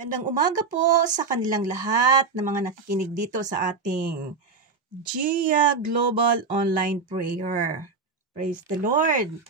Magandang umaga po sa kanilang lahat na mga nakikinig dito sa ating Gia Global Online Prayer. Praise the Lord!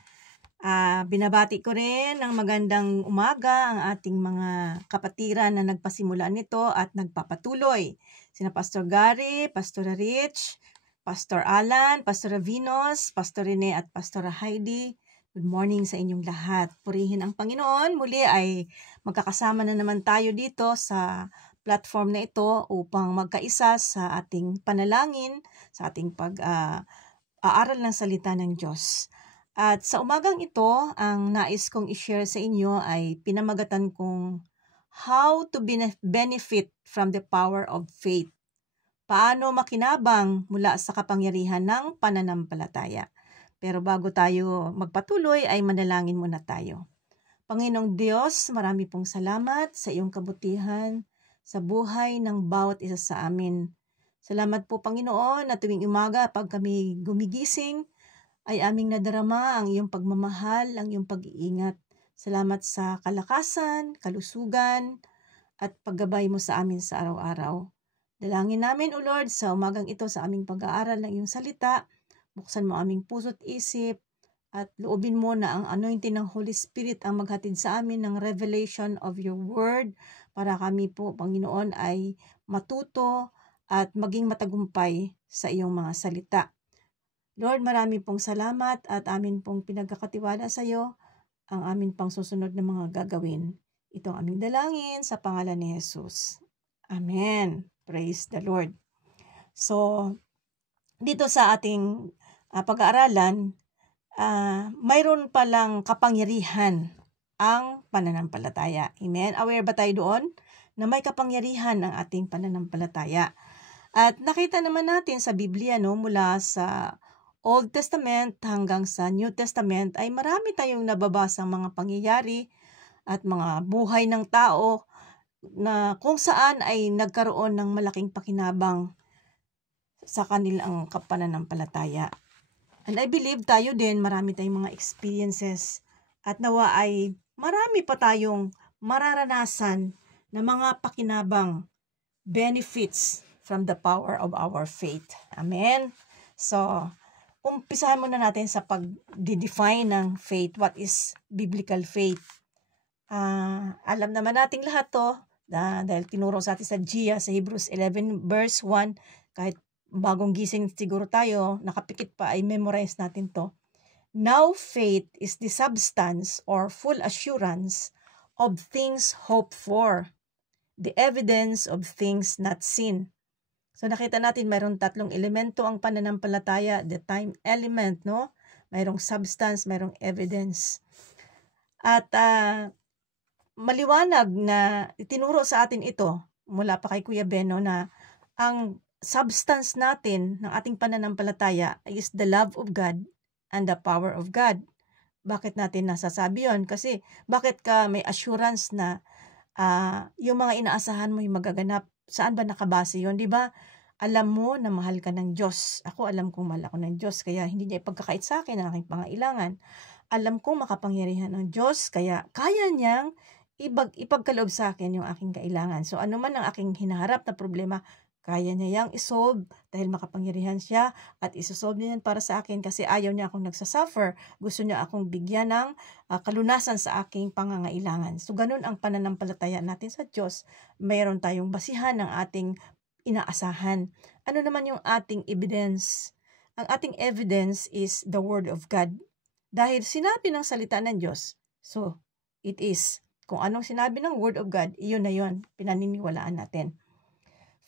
Binabati ko rin ng magandang umaga ang ating mga kapatiran na nagpasimula nito at nagpapatuloy. Sina Pastor Gary, Pastor Rich, Pastor Alan, Pastor Venus, Pastor Rene at Pastor Heidi. Good morning sa inyong lahat. Purihin ang Panginoon. Muli ay magkakasama na naman tayo dito sa platform na ito upang magkaisa sa ating panalangin, sa ating pag-aaral ng salita ng Diyos. At sa umagang ito, ang nais kong i-share sa inyo ay pinamagatan kong How to Benefit from the Power of Faith. Paano makinabang mula sa kapangyarihan ng pananampalataya. Pero bago tayo magpatuloy ay manalangin muna tayo. Panginoong Diyos, marami pong salamat sa iyong kabutihan sa buhay ng bawat isa sa amin. Salamat po Panginoon na tuwing umaga pag kami gumigising ay aming nadarama ang iyong pagmamahal, ang iyong pag-iingat. Salamat sa kalakasan, kalusugan at paggabay mo sa amin sa araw-araw. Dalangin namin, O Lord, sa umagang ito sa aming pag-aaral ng iyong salita. Buksan mo aming puso't isip at loobin mo na ang anointing ng Holy Spirit ang maghatid sa amin ng revelation of your word para kami po, Panginoon, ay matuto at maging matagumpay sa iyong mga salita. Lord, marami pong salamat at amin pong pinagkakatiwala sa iyo ang amin pang susunod na mga gagawin. Ito ang aming dalangin sa pangalan ni Jesus. Amen. Praise the Lord. So, dito sa ating pag-aaralan, mayroon palang kapangyarihan ang pananampalataya. Amen? Aware ba tayo doon na may kapangyarihan ang ating pananampalataya? At nakita naman natin sa Biblia, mula sa Old Testament hanggang sa New Testament ay marami tayong nababasang mga pangyayari at mga buhay ng tao na kung saan ay nagkaroon ng malaking pakinabang sa kanilang pananampalataya. And I believe tayo din, marami tayong mga experiences at nawa ay marami pa tayong mararanasan na mga pakinabang benefits from the power of our faith. Amen? So, umpisahan muna natin sa pag-define ng faith. What is biblical faith? Alam naman nating lahat to dahil tinuro sa atin sa Gia, sa Hebrews 11 verse 1, kahit bagong gising siguro tayo, nakapikit pa ay memorize natin to. Now faith is the substance or full assurance of things hoped for, the evidence of things not seen. So nakita natin mayroong tatlong elemento ang pananampalataya, the time element, mayroong substance, mayroong evidence. At maliwanag na itinuro sa atin ito mula pa kay Kuya Beno na ang substance natin ng ating pananampalataya is the love of God and the power of God. Bakit natin nasasabi yun? Kasi bakit ka may assurance na yung mga inaasahan mo yung magaganap? Saan ba nakabase yun? Di ba? Alam mo na mahal ka ng Diyos. Ako alam kong mahal ako ng Diyos, kaya hindi niya ipagkakait sa akin ang aking pangailangan. Alam kong makapangyarihan ng Diyos, kaya kaya niyang ipagkaloob sa akin yung aking kailangan. So ano man ang aking hinaharap na problema, kaya niya yang isolve dahil makapangyarihan siya at isosolve niya yan para sa akin kasi ayaw niya akong nagsasuffer. Gusto niya akong bigyan ng kalunasan sa aking pangangailangan. So ganun ang pananampalataya natin sa Diyos. Mayroon tayong basihan ng ating inaasahan. Ano naman yung ating evidence? Ang ating evidence is the Word of God. Dahil sinabi ng salita ng Diyos, so it is. Kung anong sinabi ng Word of God, iyon na yun. Pinaniniwalaan natin.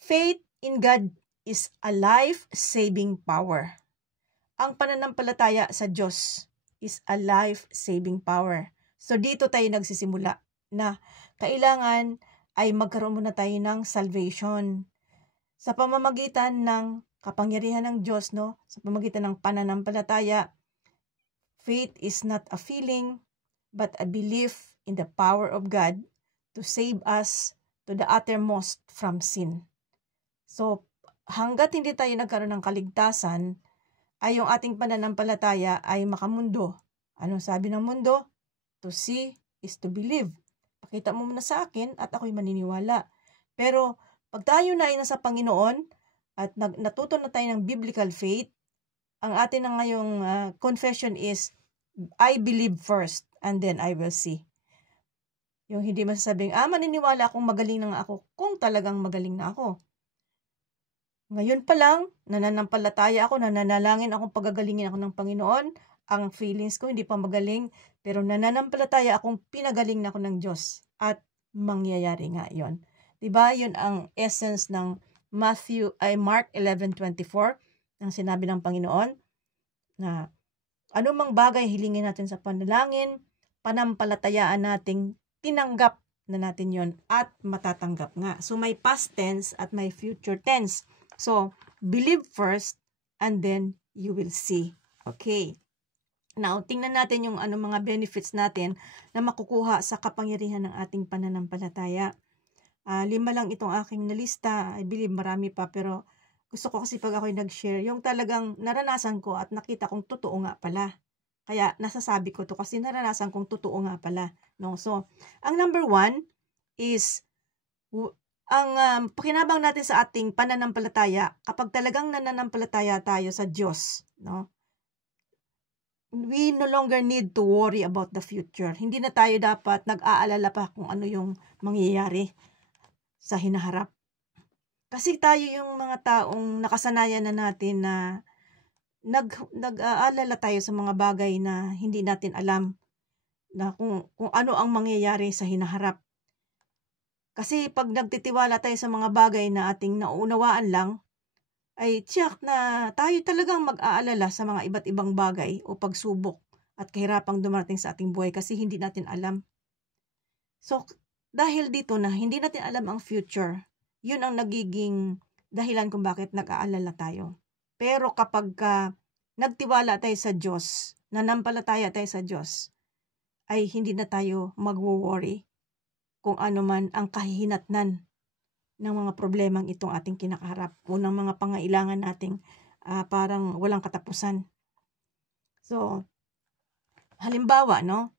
Faith in God is a life-saving power. Ang pananampalataya sa Diyos is a life-saving power. So dito tayo nagsisimula na kailangan ay magkaroon muna tayo ng salvation. Sa pamamagitan ng kapangyarihan ng Diyos, sa pamamagitan ng pananampalataya, faith is not a feeling, but a belief in the power of God to save us to the uttermost from sin. So, hanggat hindi tayo nagkaroon ng kaligtasan, ay yung ating pananampalataya ay makamundo. Anong sabi ng mundo? To see is to believe. Pakita mo muna sa akin at ako'y maniniwala. Pero pag tayo na ay nasa Panginoon at natuto na tayo ng biblical faith, ang atin na ngayong confession is, I believe first and then I will see. Yung hindi masasabing, maniniwala akong magaling na nga ako kung talagang magaling na ako. Ngayon pa lang, nananampalataya ako, nananalangin akong pagagalingin ako ng Panginoon. Ang feelings ko hindi pa magaling, pero nananampalataya akong pinagaling na ako ng Diyos. At mangyayari nga yon. Diba? Yun ang essence ng Mark 11:24, ang sinabi ng Panginoon, na anumang bagay hilingin natin sa panalangin, panampalatayaan nating tinanggap na natin yon at matatanggap nga. So may past tense at may future tense. So believe first and then you will see. Okay. Now, tingnan natin yung mga benefits natin na makukuha sa kapangyarihan ng ating pananampalataya. 5 lang itong aking nalista. I believe marami pa, pero gusto ko kasi pag ako'y nag-share, yung talagang naranasan ko at nakita kong totoo nga pala. Kaya nasasabi ko to kasi naranasan kong totoo nga pala. No? So, ang number 1 is, ang pakinabang natin sa ating pananampalataya, kapag talagang nananampalataya tayo sa Diyos, no? We no longer need to worry about the future. Hindi na tayo dapat nag-aalala pa kung ano yung mangyayari sa hinaharap. Kasi tayo yung mga taong nakasanayan na natin na nag-aalala tayo sa mga bagay na hindi natin alam na kung ano ang mangyayari sa hinaharap. Kasi pag nagtitiwala tayo sa mga bagay na ating nauunawaan lang, ay tiyak na tayo talagang mag-aalala sa mga iba't ibang bagay o pagsubok at kahirapang dumarating sa ating buhay kasi hindi natin alam. So, dahil dito na hindi natin alam ang future, yun ang nagiging dahilan kung bakit nag-aalala tayo. Pero kapag nagtiwala tayo sa Diyos, nanampalataya tayo sa Diyos, ay hindi na tayo mag-worry kung ano man ang kahihinatnan ng mga problemang itong ating kinakaharap o ng mga pangailangan nating parang walang katapusan. So, halimbawa, no,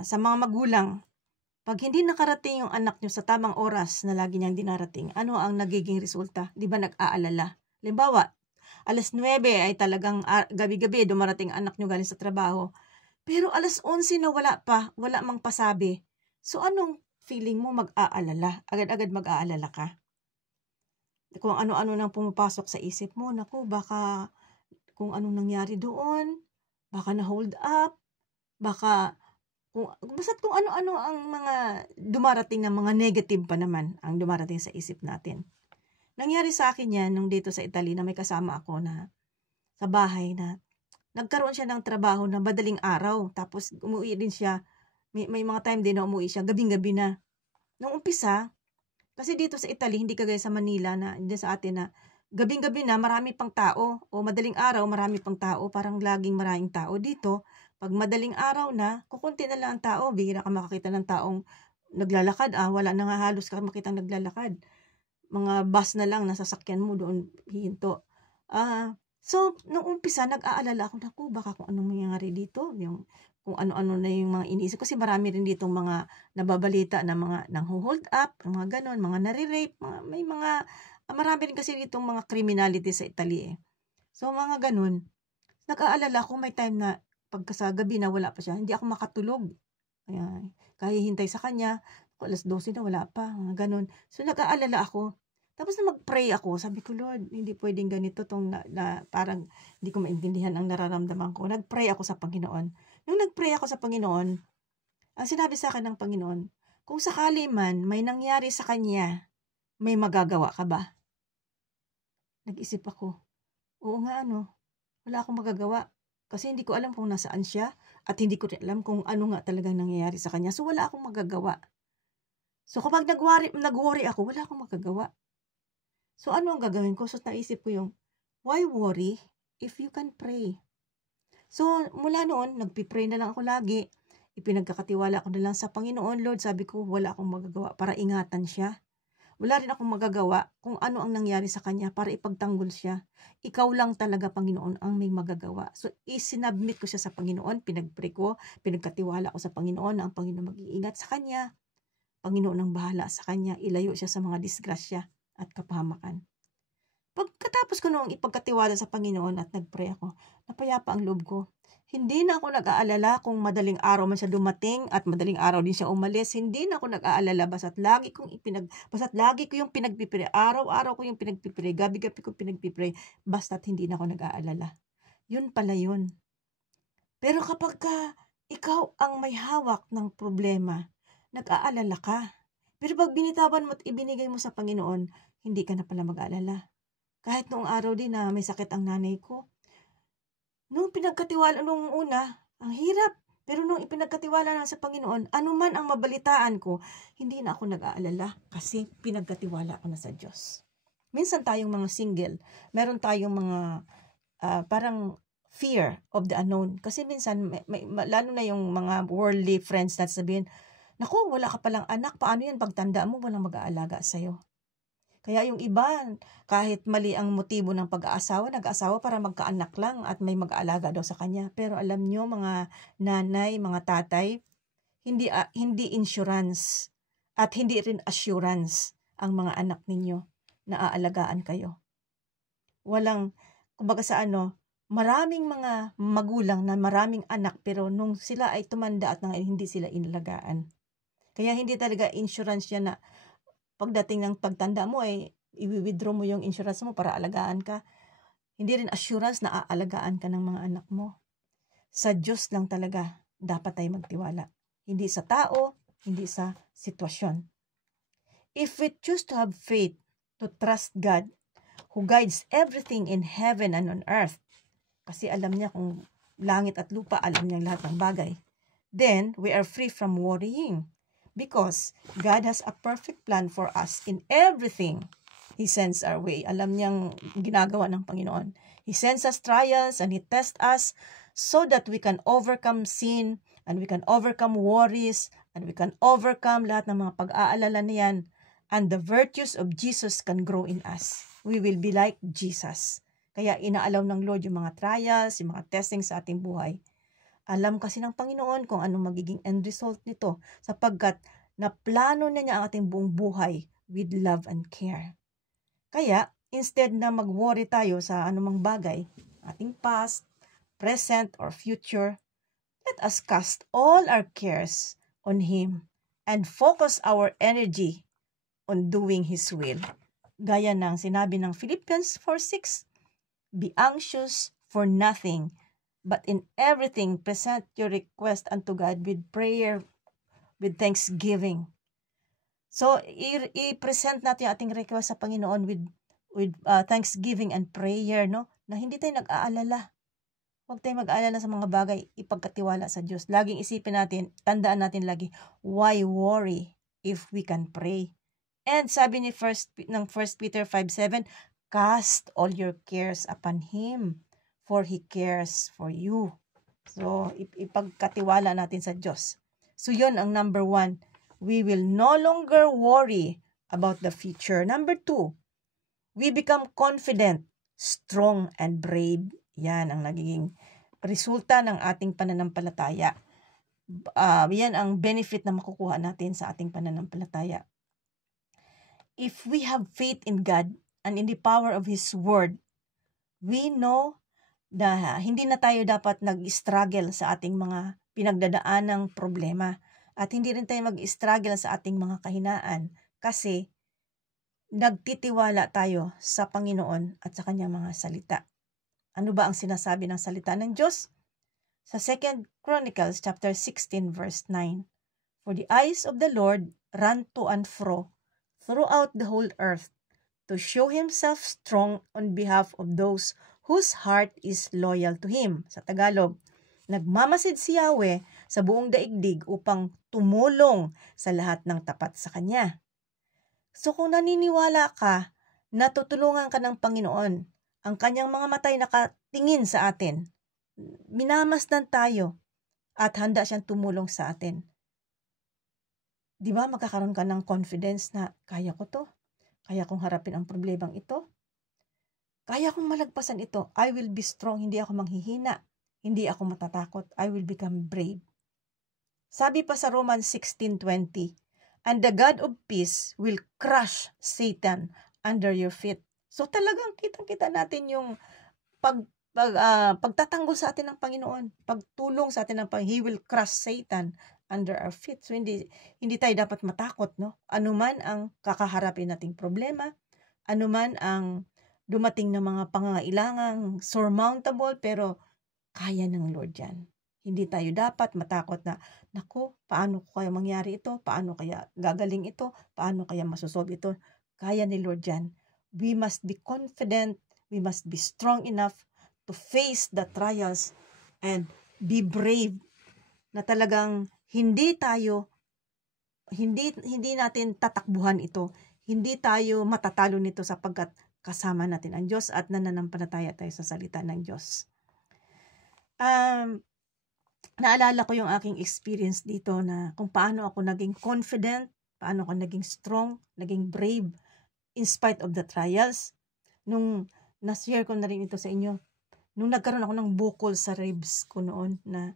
sa mga magulang, pag hindi nakarating yung anak nyo sa tamang oras na lagi niyang dinarating, ano ang nagiging resulta? Di ba nag-aalala? Halimbawa, 9:00 ay talagang gabi-gabi dumarating anak nyo galing sa trabaho. Pero 11:00 na wala mang pasabi. So anong feeling mo? Mag-aalala? Agad-agad mag-aalala ka? Kung ano-ano nang pumapasok sa isip mo, naku, baka kung anong nangyari doon, baka na-hold up, baka basta't kung ano-ano ang mga dumarating na mga negative pa naman ang dumarating sa isip natin. Nangyari sa akin yan nung dito sa Italy na may kasama ako na sa bahay na nagkaroon siya ng trabaho na madaling araw. Tapos umuwi din siya, may mga time din na umuwi siya, gabing-gabi na. Nung umpisa, kasi dito sa Italy, hindi kagaya sa Manila na hindi sa atin na gabing-gabi na marami pang tao o madaling araw marami pang tao, parang laging maraming tao. Dito, pag madaling araw na, kukunti na lang ang tao, bihira ka makakita ng taong naglalakad, wala na nga halos ka makitang naglalakad. Mga bus na lang nasasakyan mo doon hihinto. So, nung umpisa, nag-aalala ako, naku, baka kung anong mangyayari dito, yung kung ano-ano na yung mga iniisip. Kasi marami rin ditong mga nababalita na mga nang-hold up, mga ganon, mga nare-rape, marami rin kasi ditong mga criminality sa Italy eh. So, mga ganon. Nag-aalala ako, may time na pagka sa gabi na wala pa siya, hindi ako makatulog. Kaya hintay sa kanya, 12:00 na wala pa, mga ganon. So, nag-aalala ako. Tapos na mag-pray ako, sabi ko, Lord, hindi pwedeng ganito tong parang hindi ko maintindihan ang nararamdaman ko. Nag-pray ako sa Panginoon. Nung nag-pray ako sa Panginoon, ang sinabi sa akin ng Panginoon, kung sakali man may nangyari sa kanya, may magagawa ka ba? Nag-isip ako, oo nga wala akong magagawa. Kasi hindi ko alam kung nasaan siya at hindi ko rin alam kung ano nga talagang nangyayari sa kanya. So, wala akong magagawa. So, kapag nag-worry ako, wala akong magagawa. So, ano ang gagawin ko? So, naisip ko yung, why worry if you can pray? So, mula noon, nagpipray na lang ako lagi. Ipinagkakatiwala ko na lang sa Panginoon. Lord, sabi ko, wala akong magagawa para ingatan siya. Wala rin akong magagawa kung ano ang nangyari sa kanya para ipagtanggol siya. Ikaw lang talaga, Panginoon, ang may magagawa. So, isinabmit ko siya sa Panginoon, pinagpray ko, pinagkatiwala ko sa Panginoon na ang Panginoon mag-iingat sa kanya. Panginoon ang bahala sa kanya, ilayo siya sa mga disgrasya at kapahamakan. Pagkatapos ko noong ipagkatiwala sa Panginoon at nagpray ako, napayapa ang loob ko. Hindi na ako nag-aalala kung madaling araw man siya dumating at madaling araw din siya umalis. Hindi na ako nag-aalala basta't lagi ko yung pinagpipray. Araw-araw ko yung pinagpipray. Gabi-gabi ko pinagpipray. Basta't hindi na ako nag-aalala. Yun pala yun. Pero kapag ikaw ang may hawak ng problema, nag-aalala ka. Pero pag binitawan mo at ibinigay mo sa Panginoon, hindi ka na pala mag-aalala. Kahit noong araw din na may sakit ang nanay ko, nung pinagkatiwala nung una, ang hirap. Pero nung ipinagkatiwala na sa Panginoon, anuman ang mabalitaan ko, hindi na ako nag-aalala kasi pinagkatiwala ko na sa Diyos. Minsan tayong mga single, meron tayong mga parang fear of the unknown. Kasi minsan, lalo na yung mga worldly friends na sabihin, naku, wala ka palang anak, paano yan pagtanda mo, walang mag-aalaga sa'yo. Kaya yung iba, kahit mali ang motibo ng pag-aasawa, nag-aasawa para magkaanak lang at may mag-aalaga daw sa kanya. Pero alam nyo, mga nanay, mga tatay, hindi insurance at hindi rin assurance ang mga anak ninyo na aalagaan kayo. Walang, kumbaga sa maraming mga magulang na maraming anak pero nung sila ay tumanda at hindi sila inalagaan. Kaya hindi talaga insurance yan na pagdating ng pagtanda mo ay i-withdraw mo yung insurance mo para alagaan ka. Hindi rin assurance na aalagaan ka ng mga anak mo. Sa Diyos lang talaga dapat tayo magtiwala. Hindi sa tao, hindi sa sitwasyon. If we choose to have faith, to trust God, who guides everything in heaven and on earth, kasi alam niya kung langit at lupa, alam niya lahat ng bagay, then we are free from worrying. Because God has a perfect plan for us in everything He sends our way. Alam niyang ginagawa ng Panginoon. He sends us trials and He tests us so that we can overcome sin and we can overcome worries and we can overcome lahat ng mga pag-aalala niyan. And the virtues of Jesus can grow in us. We will be like Jesus. Kaya inaalaw ng Lord yung mga trials, yung mga testing sa ating buhay. Alam kasi ng Panginoon kung anong magiging end result nito sapagkat naplano na niya ang ating buong buhay with love and care. Kaya, instead na mag-worry tayo sa anumang bagay, ating past, present, or future, let us cast all our cares on Him and focus our energy on doing His will. Gaya ng sinabi ng Philippians 4:6, be anxious for nothing, but in everything, present your request unto God with prayer, with thanksgiving. So, i-present natin yung ating request sa Panginoon with thanksgiving and prayer, no? Na hindi tayo nag-aalala. Huwag tayo mag-aalala sa mga bagay, ipagkatiwala sa Diyos. Laging isipin natin, tandaan natin lagi, why worry if we can pray? And sabi ng 1 Peter 5:7, cast all your cares upon Him, for He cares for you. So, ipagkatiwala natin sa Diyos. So, yun ang number 1. We will no longer worry about the future. Number 2, we become confident, strong, and brave. Yan ang nagiging resulta ng ating pananampalataya. Yan ang benefit na makukuha natin sa ating pananampalataya. If we have faith in God and in the power of His Word, we know na hindi na tayo dapat nag-struggle sa ating mga pinagdadaanang problema at hindi rin tayo mag-struggle sa ating mga kahinaan kasi nagtitiwala tayo sa Panginoon at sa Kanyang mga salita. Ano ba ang sinasabi ng salita ng Diyos? Sa 2 Chronicles chapter 16 verse 9, for the eyes of the Lord run to and fro throughout the whole earth to show Himself strong on behalf of those whose heart is loyal to Him. Sa Tagalog, nagmamasid si Yahweh sa buong daigdig upang tumulong sa lahat ng tapat sa Kanya. So kung naniniwala ka na tutulungan ka ng Panginoon, ang Kanyang mga matay nakatingin sa atin, minamasdan tayo at handa siyang tumulong sa atin. Di ba magkakaroon ka ng confidence na kaya ko to? Kaya kong harapin ang problemang ito? Kaya kong malagpasan ito. I will be strong. Hindi ako manghihina. Hindi ako matatakot. I will become brave. Sabi pa sa Romans 16:20, And the God of peace will crush Satan under your feet. So talagang kitang-kita natin yung pagtatanggol sa atin ng Panginoon, pagtulong sa atin ng Panginoon. He will crush Satan under our feet. So hindi tayo dapat matakot, no? Anuman ang kakaharapin nating problema, anuman ang dumating na mga pangangailangang surmountable, pero kaya ng Lord yan. Hindi tayo dapat matakot na, naku, paano kaya mangyari ito? Paano kaya gagaling ito? Paano kaya masosolve ito? Kaya ni Lord yan. We must be confident. We must be strong enough to face the trials and be brave. Na talagang hindi natin tatakbuhan ito. Hindi tayo matatalo nito sapagkat kasama natin ang Diyos at nananampalataya tayo sa salita ng Diyos. Naalala ko yung aking experience dito na kung paano ako naging confident, paano ako naging strong, naging brave in spite of the trials. Nung na-share ko na rin ito sa inyo, nung nagkaroon ako ng bukol sa ribs ko noon na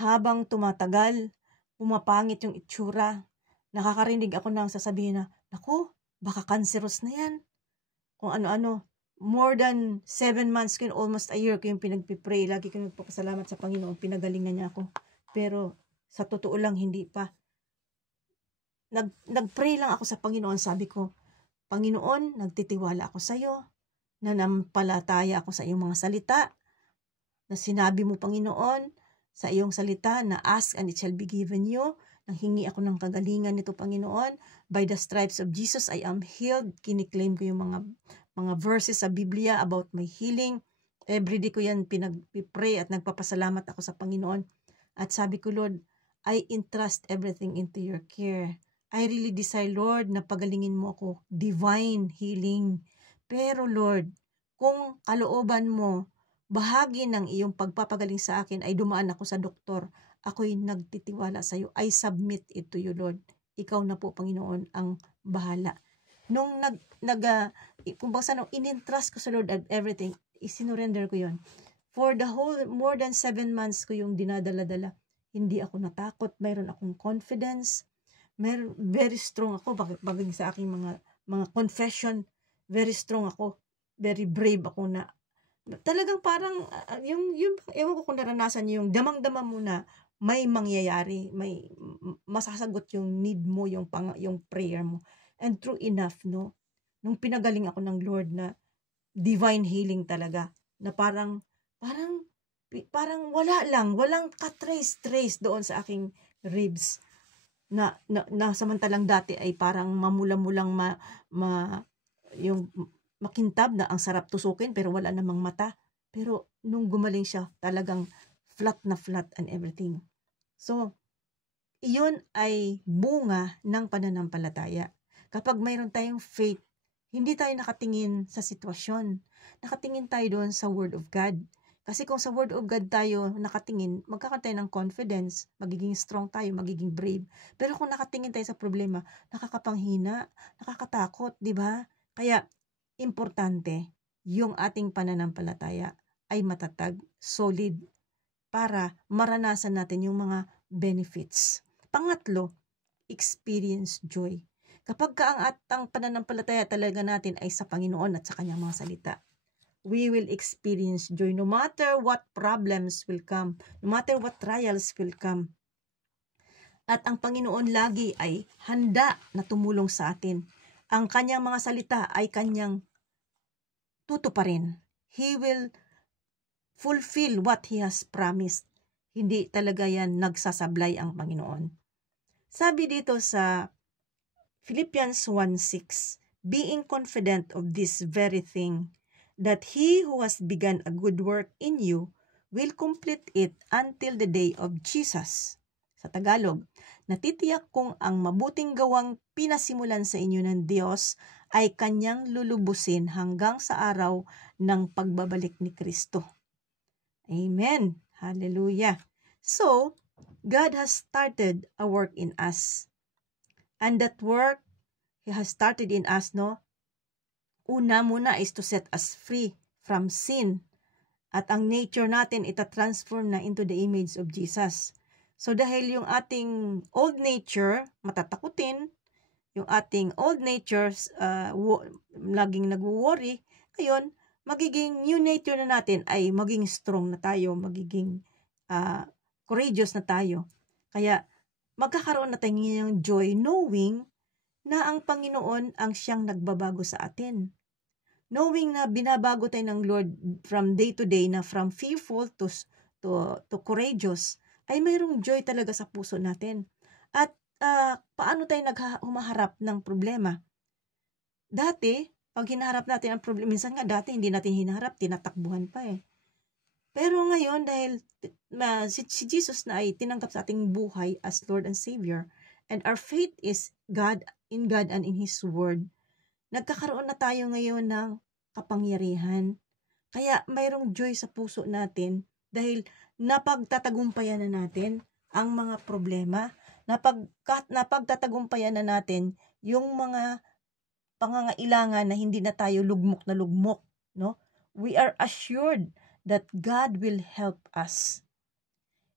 habang tumatagal, pumapangit yung itsura, nakakarinig ako nang sasabihin na, naku, baka cancerous na yan. Kung ano-ano. More than 7 months, almost a year ko yung pinagpipray. Lagi ko nagpapasalamat sa Panginoon, pinagalingan niya ako. Pero sa totoo lang, hindi pa. Nagpray lang ako sa Panginoon. Sabi ko, Panginoon, nagtitiwala ako sa iyo. Nanampalataya ako sa iyong mga salita. Na sinabi mo, Panginoon, sa iyong salita na ask and it shall be given you. Nanghingi ako ng kagalingan nito, Panginoon. By the stripes of Jesus, I am healed. Kiniklaim ko yung mga verses sa Biblia about my healing. Everyday ko yan pinagpipray at nagpapasalamat ako sa Panginoon. At sabi ko, Lord, I entrust everything into your care. I really desire, Lord, na pagalingin mo ako. Divine healing. Pero Lord, kung kalooban mo, bahagi ng iyong pagpapagaling sa akin ay dumaan ako sa doktor, ako'y nagtitiwala sa iyo. I submit it to you, Lord. Ikaw na po, Panginoon, ang bahala. Nung in-entrust ko sa Lord at everything, isinurrender ko yon. For the whole, more than 7 months ko yung dinadala-dala. Hindi ako natakot, mayroon akong confidence, very strong ako, bagay sa aking mga confession, very strong ako, very brave ako na, talagang parang, ewan ko kung naranasan niyo yung damang-dama mo na may mangyayari, may masasagot yung need mo, yung prayer mo. And true enough, no? Nung pinagaling ako ng Lord na divine healing talaga, na parang walang ka-trace doon sa aking ribs. Na samantalang dati ay parang mamula-mulang yung makintab na ang sarap tusukin pero wala namang mata. Pero nung gumaling siya, talagang flat and everything. So, iyon ay bunga ng pananampalataya. Kapag mayroon tayong faith, hindi tayo nakatingin sa sitwasyon. Nakatingin tayo doon sa Word of God. Kasi kung sa Word of God tayo nakatingin, magkakaroon tayo ng confidence, magiging strong tayo, magiging brave. Pero kung nakatingin tayo sa problema, nakakapanghina, nakakatakot, di ba? Kaya, importante, yung ating pananampalataya ay matatag, solid, para maranasan natin yung mga benefits. Pangatlo, experience joy. Kapag ang pananampalataya talaga natin ay sa Panginoon at sa kanyang mga salita, we will experience joy no matter what problems will come, no matter what trials will come. At ang Panginoon lagi ay handa na tumulong sa atin. Ang kanyang mga salita ay kanyang tutuparin. He will fulfill what He has promised. Hindi talaga yan nagsasablay ang Panginoon. Sabi dito sa Philippians 1:6, being confident of this very thing, that He who has begun a good work in you will complete it until the day of Jesus. Sa Tagalog, natitiyak kong ang mabuting gawang pinasimulan sa inyo ng Diyos ay kanyang lulubusin hanggang sa araw ng pagbabalik ni Kristo. Amen. Hallelujah. So, God has started a work in us. And that work He has started in us, no? Una muna is to set us free from sin. At ang nature natin, ita-transform na into the image of Jesus. So dahil yung ating old nature, matatakutin, yung ating old natures, laging nagwo-worry, ngayon, magiging new nature na natin ay maging strong na tayo, magiging courageous na tayo. Kaya, magkakaroon na tayo ng joy knowing na ang Panginoon ang siyang nagbabago sa atin. Knowing na binabago tayo ng Lord from day to day, na from fearful to courageous, ay mayroong joy talaga sa puso natin. At paano tayo humaharap ng problema? Dati, pag hinaharap natin ang problema, minsan nga dati hindi natin hinaharap, tinatakbuhan pa eh. Pero ngayon, dahil si Jesus na ay tinanggap sa ating buhay as Lord and Savior, and our faith is in God and in His Word, nagkakaroon na tayo ngayon ng kapangyarihan. Kaya mayroong joy sa puso natin dahil napagtatagumpayan na natin ang mga problema, napagtatagumpayan na natin yung mga pangangailangan na hindi na tayo lugmok na lugmok, no? We are assured that God will help us.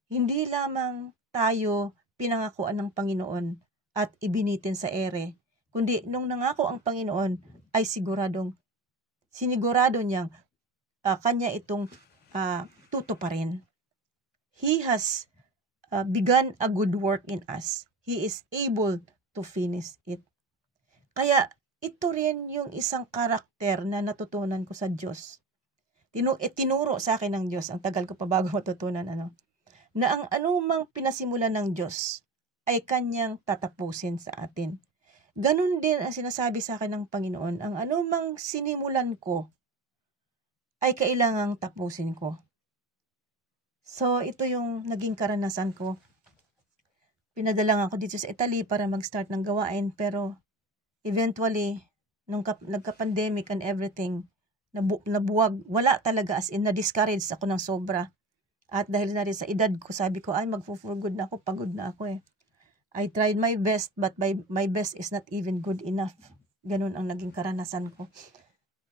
Hindi lamang tayo pinangakuan ng Panginoon at ibinitin sa ere, kundi nung nangako ang Panginoon ay sinigurado niyang kanya itong tutuparin. He has begun a good work in us. He is able to finish it. Kaya ito rin yung isang karakter na natutunan ko sa Diyos. Tinuro sa akin ng Diyos, ang tagal ko pa bago matutunan, na ang anumang pinasimulan ng Diyos ay kanyang tatapusin sa atin. Ganun din ang sinasabi sa akin ng Panginoon, ang anumang sinimulan ko ay kailangang tapusin ko. So, ito yung naging karanasan ko. Pinadalang ako dito sa Italy para mag-start ng gawain, pero eventually, nung nagka-pandemic and everything, nabuwag, wala talaga, as in, na-discourage ako ng sobra. At dahil na rin sa edad ko, sabi ko, ay, mag-for good na ako, pagod na ako eh. I tried my best, but my best is not even good enough. Ganun ang naging karanasan ko.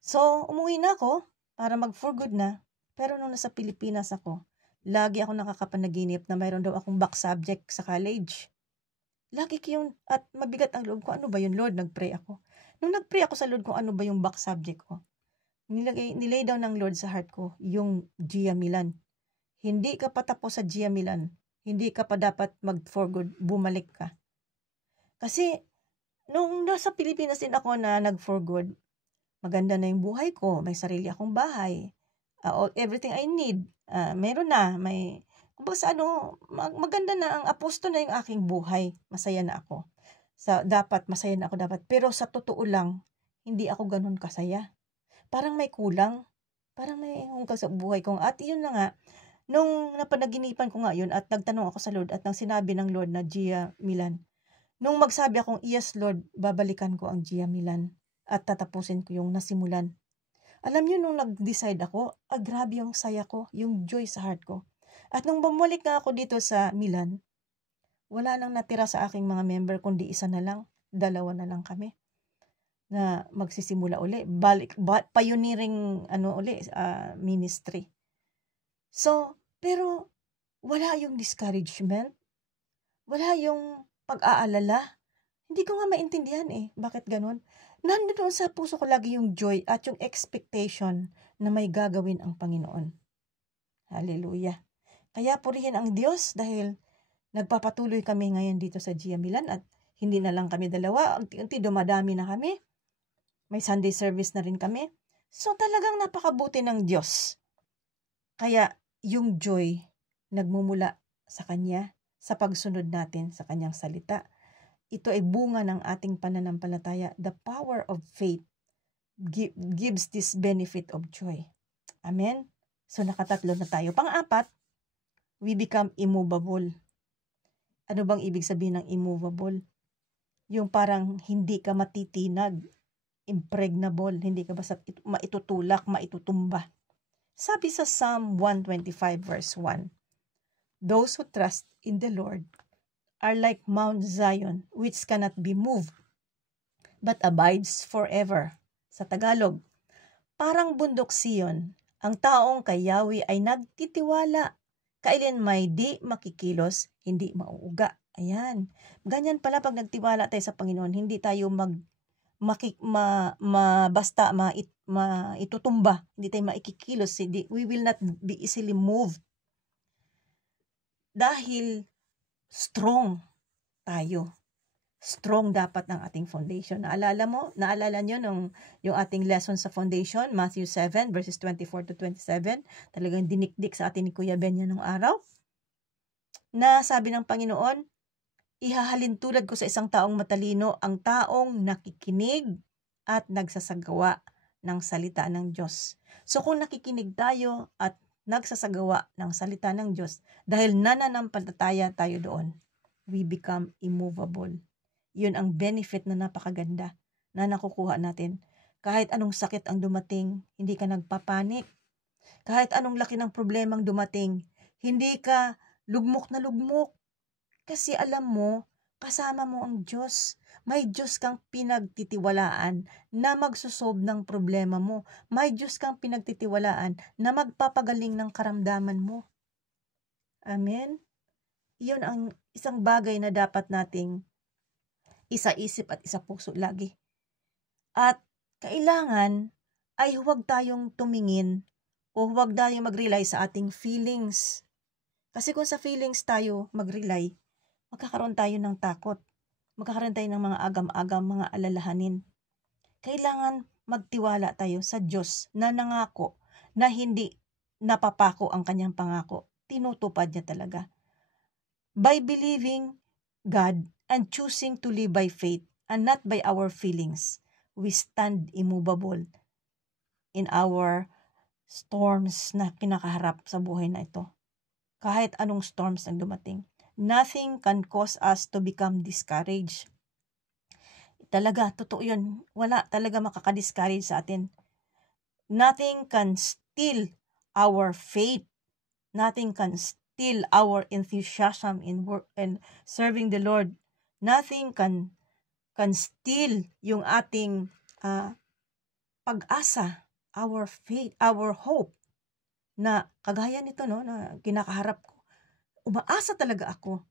So, umuwi na ako para mag-for good na. Pero nung nasa Pilipinas ako, lagi ako nakakapanaginip na mayroon daw akong back subject sa college. Lagi ko yun, at mabigat ang loob ko, ano ba yun, Lord? Nag-pray ako. Nung nag-pray ako sa Lord kung ano ba yung back subject ko, nilay down ng Lord sa heart ko yung Gia Milan. Hindi ka pa tapos sa Gia Milan. Hindi ka pa dapat mag-for good, bumalik ka. Kasi, nung nasa Pilipinas din ako na nag-for good, maganda na yung buhay ko, may sarili akong bahay, everything I need, meron na, maganda na, ang aposto na yung aking buhay, masaya na ako. Masaya na ako dapat. Pero sa totoo lang, hindi ako ganun kasaya. Parang may kulang, parang may hungkag sa buhay ko. At yun na nga, nung napanaginipan ko nga yun at nagtanong ako sa Lord at nang sinabi ng Lord na Gia Milan, nung magsabi akong, yes Lord, babalikan ko ang Gia Milan at tatapusin ko yung nasimulan. Alam niyo, nung nag-decide ako, grabe yung saya ko, yung joy sa heart ko. At nung bumalik na ako dito sa Milan, wala nang natira sa aking mga member, kundi isa na lang, 2 na lang kami na magsisimula uli. Pioneering ministry. So, pero wala yung discouragement, wala yung pag-aalala. Hindi ko nga maintindihan bakit ganun. Nandoon sa puso ko lagi yung joy at yung expectation na may gagawin ang Panginoon. Hallelujah. Kaya purihin ang Diyos dahil nagpapatuloy kami ngayon dito sa Gia Milan at hindi na lang kami 2, unti-unti dumadami na kami. May Sunday service na rin kami. So talagang napakabuti ng Diyos. Kaya yung joy nagmumula sa Kanya, sa pagsunod natin sa Kanyang salita. Ito ay bunga ng ating pananampalataya. The power of faith gives this benefit of joy. Amen? So nakatatlo na tayo. Pang-4, we become immovable. Ano bang ibig sabihin ng immovable? Yung parang hindi ka matitinag, impregnable, hindi ka basta maitutulak, maitutumba. Sabi sa Psalm 125 verse 1, those who trust in the Lord are like Mount Zion, which cannot be moved, but abides forever. Sa Tagalog, parang bundok Sion, ang taong kay Yahweh ay nagtitiwala, kailan may di makikilos, hindi mauuga. Ayan. Ganyan pala pag nagtiwala tayo sa Panginoon, hindi tayo basta maitutumba, hindi tayo maikikilos, we will not be easily moved. Dahil strong tayo. Strong dapat ng ating foundation. Naalala nyo yung ating lesson sa foundation, Matthew 7 verses 24 to 27, talagang dinikdik sa atin ni Kuya Ben yan nung araw, na sabi ng Panginoon, ihahalin tulad ko sa isang taong matalino, ang taong nakikinig at nagsasagawa ng salita ng Diyos. So kung nakikinig tayo at nagsasagawa ng salita ng Diyos, dahil nananampalataya tayo doon, we become immovable. Yun ang benefit na napakaganda na nakukuha natin. Kahit anong sakit ang dumating, hindi ka nagpapanik. Kahit anong laki ng problemang dumating, hindi ka lugmok na lugmok. Kasi alam mo, kasama mo ang Diyos. May Diyos kang pinagtitiwalaan na magsusolve ng problema mo. May Diyos kang pinagtitiwalaan na magpapagaling ng karamdaman mo. Amen? Iyon ang isang bagay na dapat nating isa-isip at isa-puso lagi. At kailangan ay huwag tayong tumingin o huwag tayong mag-rely sa ating feelings. Kasi kung sa feelings tayo mag-rely, magkakaroon tayo ng takot. Magkakaroon tayo ng mga agam-agam, mga alalahanin. Kailangan magtiwala tayo sa Diyos na nangako na hindi napapako ang kanyang pangako. Tinutupad niya talaga. By believing God and choosing to live by faith and not by our feelings, we stand immovable in our storms na kinakaharap sa buhay na ito. Kahit anong storms ang dumating, nothing can cause us to become discouraged. Talaga, totoo yun. Wala talaga makaka-discourage sa atin. Nothing can steal our faith. Nothing can steal our enthusiasm in work and serving the Lord. Nothing can steal yung ating pag-asa, our faith, our hope, na kagaya nito na kinakaharap ko. Umaasa talaga ako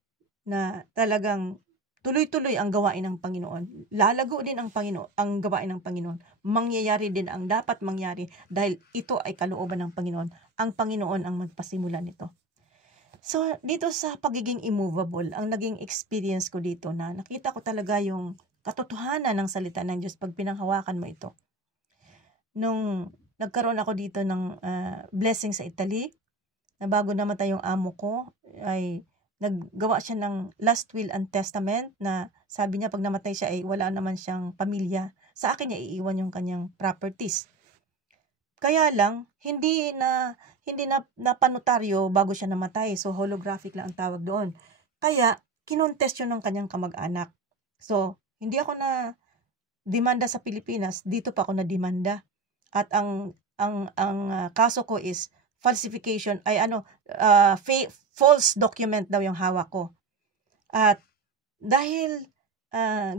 na talagang tuloy-tuloy ang gawain ng Panginoon. Lalago din ang gawain ng Panginoon. Mangyayari din ang dapat mangyari dahil ito ay kalooban ng Panginoon. Ang Panginoon ang magpasimula nito. So, dito sa pagiging immovable, ang naging experience ko dito na nakita ko talaga yung katotohanan ng salita ng Diyos pag pinanghawakan mo ito. Nung nagkaroon ako dito ng blessing sa Italy, na bago namatay yung amo ko, ay naggawa siya ng last will and testament na sabi niya pag namatay siya ay wala naman siyang pamilya. Sa akin niya iiwan yung kanyang properties. Kaya lang, hindi na panotaryo bago siya namatay. So, holographic lang ang tawag doon. Kaya, kinontest yun ng kanyang kamag-anak. So, hindi ako na demanda sa Pilipinas, dito pa ako na demanda. At ang kaso ko is falsification, false document daw yung hawak ko. At dahil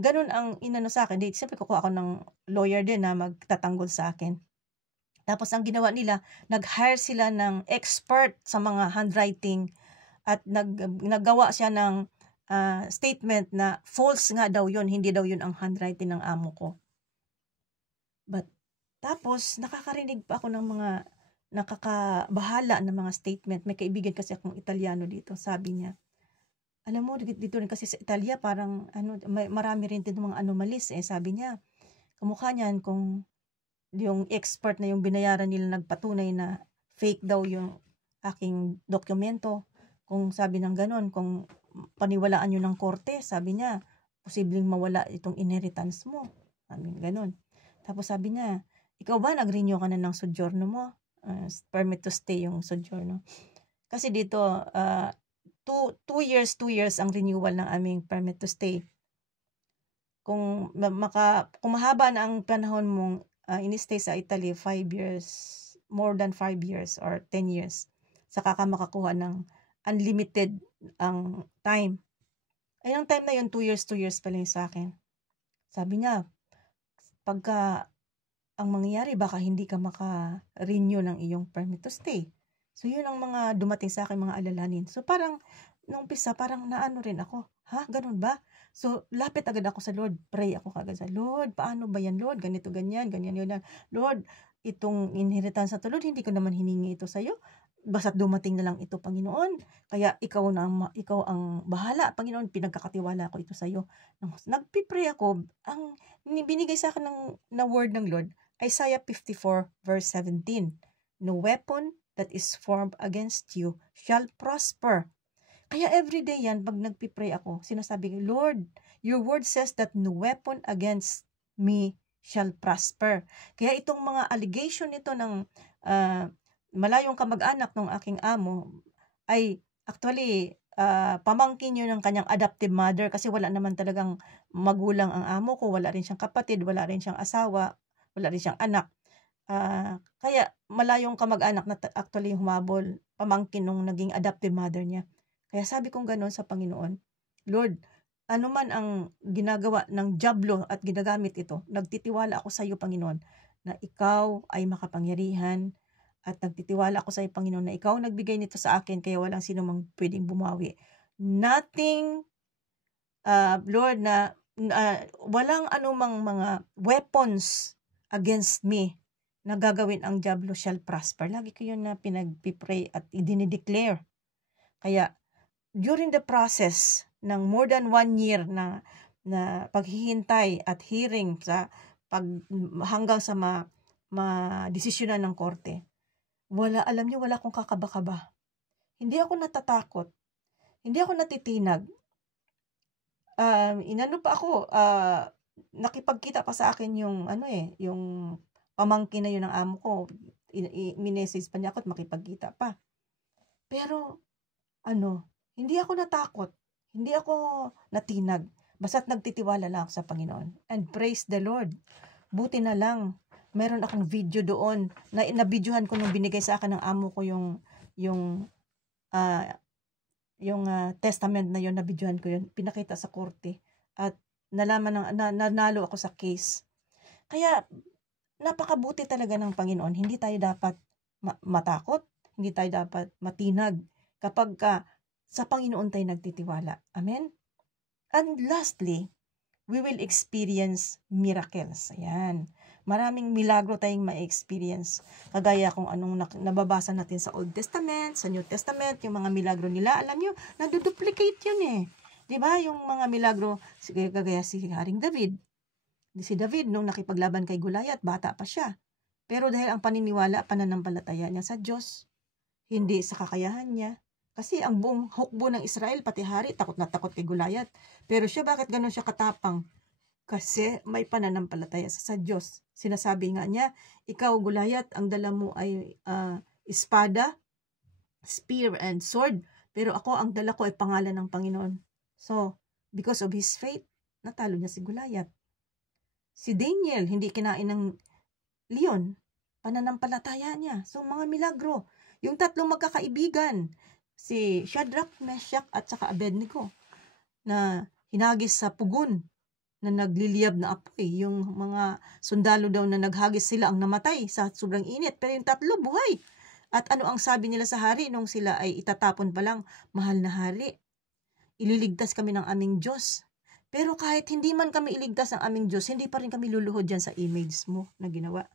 ganun ang inano sa akin, siyempre kukuha ako ng lawyer din na magtatanggol sa akin. Tapos ang ginawa nila, nag-hire sila ng expert sa mga handwriting at naggawa siya ng statement na false nga daw yun, hindi daw yun ang handwriting ng amo ko. But tapos nakakarinig pa ako ng mga nakakabahala ng mga statement. May kaibigan kasi akong Italiano dito, sabi niya, alam mo, dito rin kasi sa Italia, parang marami rin din mga anomalies. Sabi niya, kamukha niyan kung yung expert na yung binayaran nila nagpatunay na fake daw yung aking dokumento. Kung sabi ng ganon, kung paniwalaan nyo ng korte, sabi niya, posibleng mawala itong inheritance mo. Sabi ganon. Tapos sabi niya, ikaw ba nag-renew ka na ng sojourno mo? Permit to stay yung sojourno. Kasi dito, 2 years ang renewal ng aming permit to stay. Kung mahaba na ang panahon mong in-stay sa Italy, 5 years, more than 5 years or 10 years, saka ka makakuha ng unlimited ang time. Ay, ang time na yun, 2 years pa lang sa akin. Sabi niya, pagka ang mangyayari, baka hindi ka maka-renew ng iyong permit to stay. So, yun ang mga dumating sa akin, mga alalahanin. So, parang nung umpisa parang naano rin ako, ha, ganun ba? So, lapit agad ako sa Lord, pray ako kagad sa Lord, paano ba yan Lord? Ganito, ganyan, ganyan, ganyan. Lord, itong inheritance na to, Lord, hindi ko naman hiningi ito sa'yo. Basta't dumating na lang ito, Panginoon. Kaya ikaw ang bahala, Panginoon, pinagkakatiwala ko ito sa'yo. Nagpipray ako, ang binigay sa akin na word ng Lord, Isaiah 54 verse 17. No weapon that is formed against you shall prosper. Kaya everyday yan, pag nagpipray ako, sinasabi ko, Lord, your word says that no weapon against me shall prosper. Kaya itong mga allegation nito ng malayong kamag-anak ng aking amo, ay actually, pamangkin yun ng kanyang adoptive mother kasi wala naman talagang magulang ang amo ko, wala rin siyang kapatid, wala rin siyang asawa, wala rin siyang anak. Kaya malayong kamag-anak na actually humabol, pamangkin nung naging adoptive mother niya. Kaya sabi kong gano'n sa Panginoon, Lord, ano man ang ginagawa ng dyablo at ginagamit ito, nagtitiwala ako sa iyo, Panginoon, na ikaw ay makapangyarihan at nagtitiwala ako sa iyo, Panginoon, na ikaw nagbigay nito sa akin kaya walang sino mang pwedeng bumawi. Nothing, Lord, na walang anumang mga weapons against me na gagawin ang dyablo shall prosper. Lagi ko yun na pinagpipray at idinideclare. Kaya, during the process ng more than 1 year na paghihintay at hearing hanggang sa desisyonan ng korte, alam niyo, wala akong kakaba-kaba. Hindi ako natatakot. Hindi ako natitinag. Nakipagkita pa sa akin yung pamangkin na yun ng amo ko. Minessage pa niya ako at makipagkita pa. Pero, hindi ako natakot. Hindi ako natinag. Basta't nagtitiwala lang ako sa Panginoon. And praise the Lord. Buti na lang, meron akong video doon na nabidyohan ko nung binigay sa akin ng amo ko yung testament na yun, nabidyohan ko yun, pinakita sa korte at nanalo ako sa case. Kaya napakabuti talaga ng Panginoon. Hindi tayo dapat matakot, hindi tayo dapat matinag kapag sa Panginoon tayo nagtitiwala. Amen? And lastly, we will experience miracles. Ayan. Maraming milagro tayong ma-experience. Kagaya kung anong nababasa natin sa Old Testament, sa New Testament, yung mga milagro nila, alam nyo, naduduplicate yun eh. Diba? Yung mga milagro, kagaya si Haring David. Si David, nung nakipaglaban kay Goliath, bata pa siya. Pero dahil ang paniniwala, pananampalataya niya sa Diyos, hindi sa kakayahan niya. Kasi ang buong hukbo ng Israel, pati hari, takot na takot kay Goliath. Pero siya, bakit ganun siya katapang? Kasi may pananampalataya sa Diyos. Sinasabi nga niya, ikaw Goliath, ang dala mo ay espada, spear, and sword. Pero ako, ang dala ko ay pangalan ng Panginoon. So, because of his faith, natalo niya si Goliath. Si Daniel, hindi kinain ng leon. Pananampalataya niya. So, mga milagro. Yung tatlong magkakaibigan, si Shadrach, Meshach, at saka Abednego, na hinagis sa pugon, na nagliliyab na apoy. Yung mga sundalo daw na naghagis sila ang namatay sa sobrang init. Pero yung tatlo, buhay. At ano ang sabi nila sa hari nung sila ay itatapon pa lang, mahal na hari, ililigtas kami ng aming Diyos. Pero kahit hindi man kami iligtas ng aming Diyos, hindi pa rin kami luluhod dyan sa image mo na ginawa.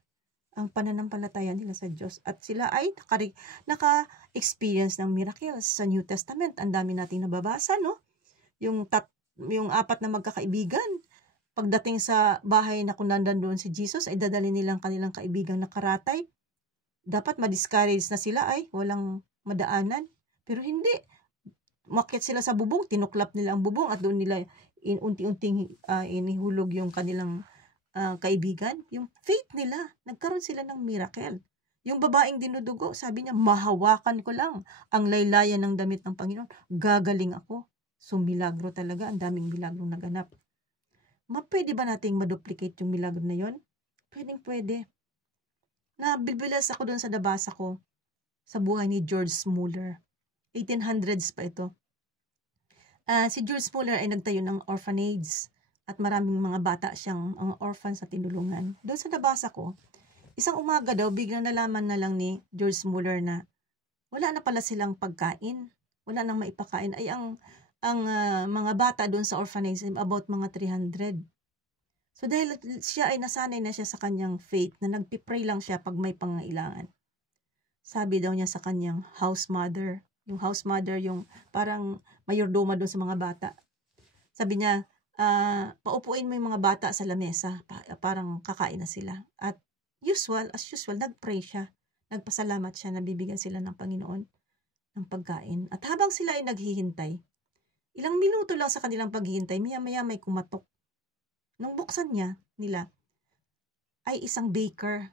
Ang pananampalataya nila sa Diyos. At sila ay naka-experience ng miracles sa New Testament. Ang dami nating nababasa, no? Yung 4 na magkakaibigan, pagdating sa bahay na kung nandan doon si Jesus, ay dadali nilang kanilang kaibigang nakaratay. Dapat ma-discourage na sila ay walang madaanan. Pero hindi. Umakyat sila sa bubong, tinuklap nila ang bubong at doon nila unti-unting inihulog yung kanilang kaibigan. Yung faith nila, nagkaroon sila ng miracle. Yung babaeng dinudugo, sabi niya, mahawakan ko lang ang laylayan ng damit ng Panginoon. Gagaling ako. So, milagro talaga. Ang daming milagro naganap. Pwede ba nating maduplicate yung milagro na yon? Pwede. Nabibilas ako doon sa nabasa ko sa buhay ni George Mueller. 1800s pa ito. Si George Mueller ay nagtayo ng orphanage at maraming mga bata siyang mga orphans sa tinulungan. Doon sa nabasa ko, isang umaga daw, biglang nalaman na lang ni George Mueller na wala na pala silang pagkain. wala nang maipakain, ay ang mga bata doon sa orphanage about mga 300. So dahil siya ay nasanay na siya sa kanyang faith na nagpipray lang siya pag may pangailangan. Sabi daw niya sa kanyang house mother, yung parang mayordoma doon sa mga bata. Sabi niya, paupuin mo yung mga bata sa lamesa, parang kakain na sila. At as usual, nagpray siya. Nagpasalamat siya na bibigyan sila ng Panginoon ng pagkain. At habang sila ay naghihintay, ilang minuto lang sa kanilang paghihintay, maya-maya may kumatok. Nung buksan nila, ay isang baker.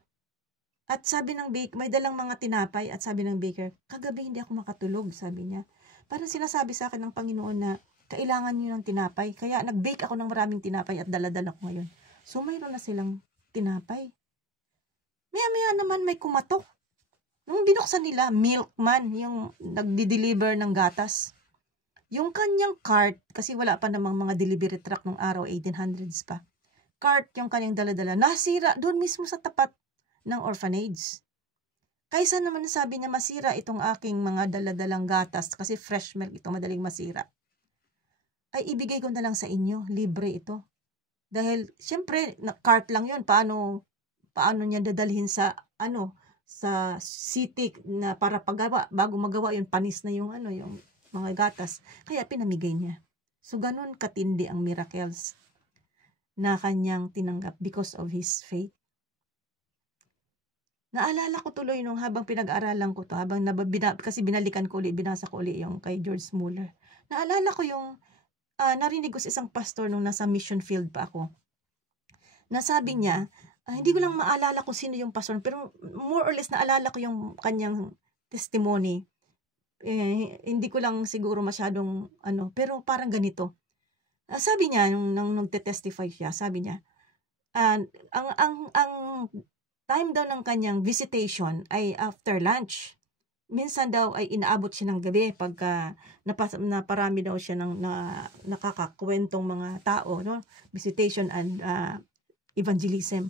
At sabi ng baker, may dalang mga tinapay, at sabi ng baker, kagabi hindi ako makatulog, sabi niya. Parang sinasabi sa akin ng Panginoon na, kailangan niyo ng tinapay. Kaya nag-bake ako ng maraming tinapay at dala-dala ko ngayon. So mayroon na silang tinapay. Maya-maya naman may kumatok. Nung binuksan nila, milkman, yung nagdi-deliver ng gatas. Yung kanyang cart, kasi wala pa namang mga delivery truck nung araw, 1800s pa. Cart yung kanyang dala-dala, nasira doon mismo sa tapat ng orphanage. Kaysa naman sabi niya, masira itong aking mga dala-dalang gatas, kasi fresh milk ito, madaling masira. Ay ibigay ko na lang sa inyo, libre ito. Dahil, syempre, cart lang yun, paano niya dadalhin sa city na para paggawa, bago magawa yun, panis na yung mga gatas. Kaya pinamigay niya. So, ganun katindi ang miracles na kanyang tinanggap because of his faith. Naalala ko tuloy nung habang pinag-aralan ko to, kasi binalikan ko ulit, binasa ko ulit yung kay George Muller. Naalala ko yung narinig ko sa isang pastor nung nasa mission field pa ako. Nasabi niya, hindi ko lang maalala kung sino yung pastor, pero more or less naalala ko yung kanyang testimony. Hindi ko lang siguro masyadong pero parang ganito. Sabi niya, nung nagte-testify siya, sabi niya, ang time daw ng kanyang visitation ay after lunch. Minsan daw ay inaabot siya ng gabi pagka naparami daw siya ng nakakakwentong mga tao, no? Visitation and evangelism.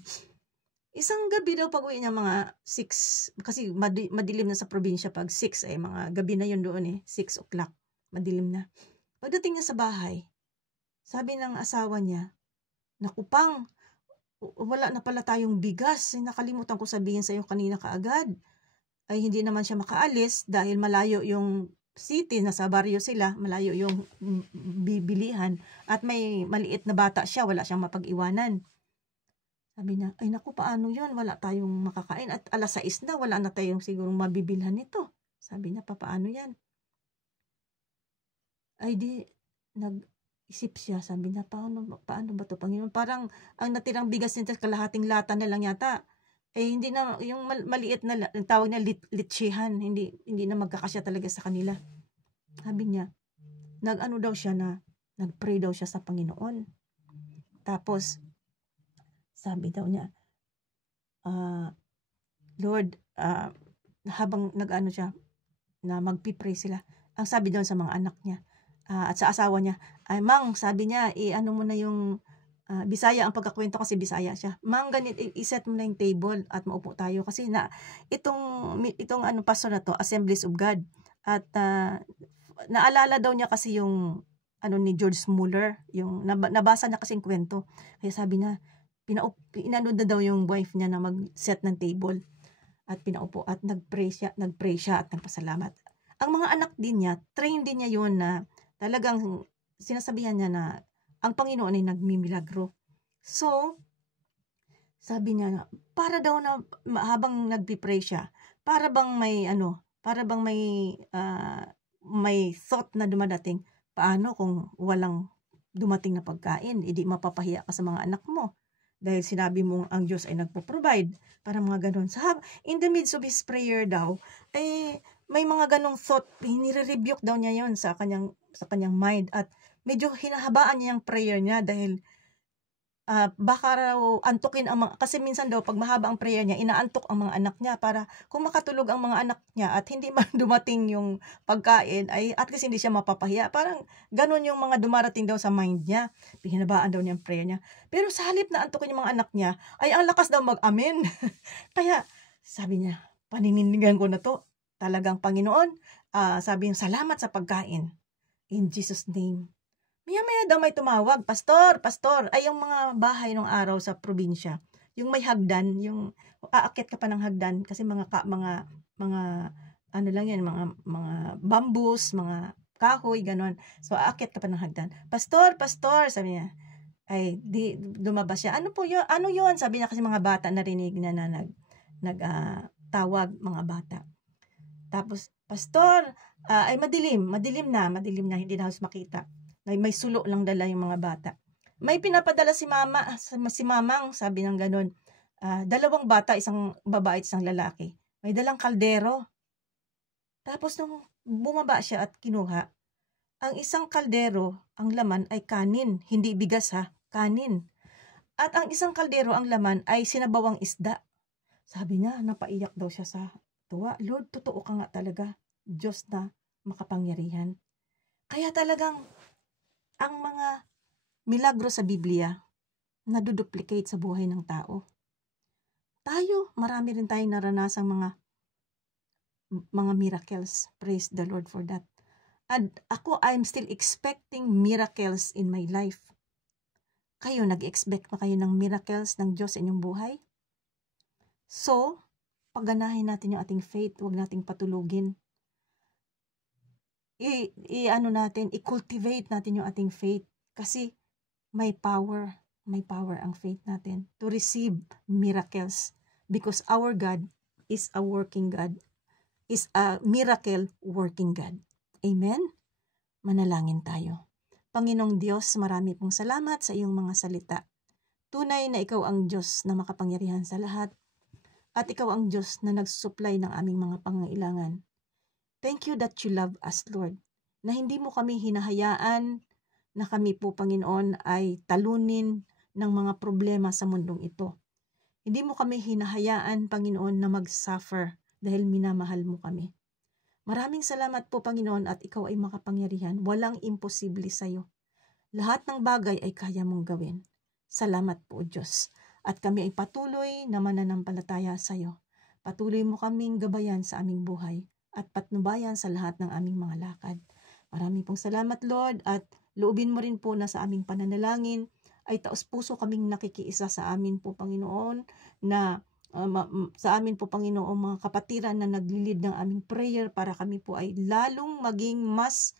Isang gabi daw pag-uwi niya mga 6, kasi madilim na sa probinsya pag 6 ay mga gabi na yun doon 6 o'clock, madilim na. Pagdating niya sa bahay, sabi ng asawa niya, naku Pang, wala na pala tayong bigas, nakalimutan ko sabihin sa iyo kanina kaagad. Ay hindi naman siya makaalis dahil malayo yung city, nasa baryo sila, malayo yung bibilihan, at may maliit na bata siya, wala siyang mapag-iwanan. Sabi niya, ay naku, paano yun? Wala tayong makakain at alas 6 na, wala na tayong sigurong mabibilhan nito. Sabi niya, paano yan? Ay di, nag-isip siya, sabi niya, paano ba to Panginoon? Parang ang natirang bigas nito, kalahating lata na lang yata. Hindi na, yung maliit na, tawag niya litsihan, hindi na magkakasya talaga sa kanila. Sabi niya, nag-pray daw siya sa Panginoon. Tapos, sabi daw niya, Lord, habang siya, na magpipray sila, ang sabi daw sa mga anak niya, at sa asawa niya, ay Mang, sabi niya, mo na yung, Bisaya ang pagkakwento kasi Bisaya siya. Mang, ganit, iset mo na yung table at maupo tayo kasi itong pastor na to, Assemblies of God. At naalala daw niya kasi yung ni George Muller, yung nabasa niya kasi yung kwento. Kaya sabi niya, inanood na daw yung wife niya na mag-set ng table at pinaupo at nag-pray siya at nagpasalamat. Ang mga anak din niya, train din niya yun na talagang sinasabihan niya na ang Panginoon ay nagmimilagro. So, sabi niya, para daw na habang nagpipray siya, para bang may thought na dumadating, paano kung walang dumating na pagkain, hindi mapapahiya ka sa mga anak mo. Dahil sinabi mong ang Diyos ay nagpo-provide, para mga ganun. In the midst of his prayer daw, may mga ganong thought, nire-rebuke daw niya yon sa kanyang mind, at medyo hinahabaan niya yung prayer niya dahil baka raw antukin kasi minsan daw pag mahaba ang prayer niya, inaantok ang mga anak niya, para kung makatulog ang mga anak niya at hindi man dumating yung pagkain, ay at least hindi siya mapapahiya. Parang ganun yung mga dumarating daw sa mind niya. Hinabaan daw niya ang prayer niya. Pero sa halip na antukin yung mga anak niya, ay ang lakas daw mag-amen. Kaya sabi niya, paninindigan ko na to. Talagang Panginoon, sabi niya, salamat sa pagkain. In Jesus' name. Maya-maya daw may tumawag, pastor, ay yung mga bahay nung araw sa probinsya, yung may hagdan, yung aakyat ka pa ng hagdan kasi mga ano lang yan, mga bambus, mga kahoy, ganon. So aakyat ka pa ng hagdan. Pastor, sabi niya. Ay, lumabas siya. Ano po yun? Ano yun? Sabi niya kasi mga bata narinig na tawag, mga bata. Tapos, pastor, ay madilim na, hindi na halos makita. May sulo lang dala yung mga bata. May pinapadala si mamang, sabi ng ganun. 2 bata, isang babae at isang lalaki. May dalang kaldero. Tapos nung bumaba siya at kinuha, ang isang kaldero, ang laman ay kanin, hindi bigas ha, kanin. At ang isang kaldero, ang laman ay sinabawang isda. Sabi niya, napaiyak daw siya sa tuwa. Lord, totoo ka nga talaga. Diyos na makapangyarihan. Kaya talagang ang mga milagro sa Biblia naduduplicate sa buhay ng tao. Tayo, marami rin tayong naranasang mga miracles. Praise the Lord for that. And ako, I'm still expecting miracles in my life. Kayo, nag-expect pa kayo ng miracles ng Diyos sa inyong buhay? So, pagganahin natin yung ating faith, huwag nating patulugin. I-cultivate natin yung ating faith kasi may power ang faith natin to receive miracles because our God is a working God, is a miracle working God. Amen? Manalangin tayo. Panginoong Diyos, marami pong salamat sa iyong mga salita. Tunay na ikaw ang Diyos na makapangyarihan sa lahat at ikaw ang Diyos na nagsusupply ng aming mga pangailangan. Thank you that you love us, Lord, na hindi mo kami hinahayaan na kami po, Panginoon, ay talunin ng mga problema sa mundong ito. Hindi mo kami hinahayaan, Panginoon, na mag-suffer dahil minamahal mo kami. Maraming salamat po, Panginoon, at ikaw ay makapangyarihan. Walang imposible sa iyo. Lahat ng bagay ay kaya mong gawin. Salamat po, Diyos. At kami ay patuloy na mananampalataya sa iyo. Patuloy mo kaming gabayan sa aming buhay at patnubayan sa lahat ng aming mga lakad. Maraming pong salamat, Lord, at loobin mo rin po na sa aming pananalangin ay taos puso kaming nakikiisa sa amin po, Panginoon, na sa amin po, Panginoon, mga kapatiran na naglilid ng aming prayer para kami po ay lalong maging mas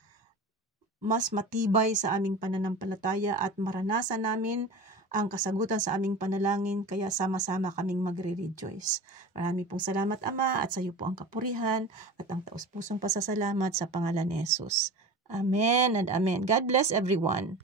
matibay sa aming pananampalataya at maranasan namin ang kasagutan sa aming panalangin, kaya sama-sama kaming magre-rejoice. Marami pong salamat, Ama, at sa iyo po ang kapurihan at ang taos-pusong pasasalamat sa pangalan ni Jesus. Amen and amen. God bless everyone.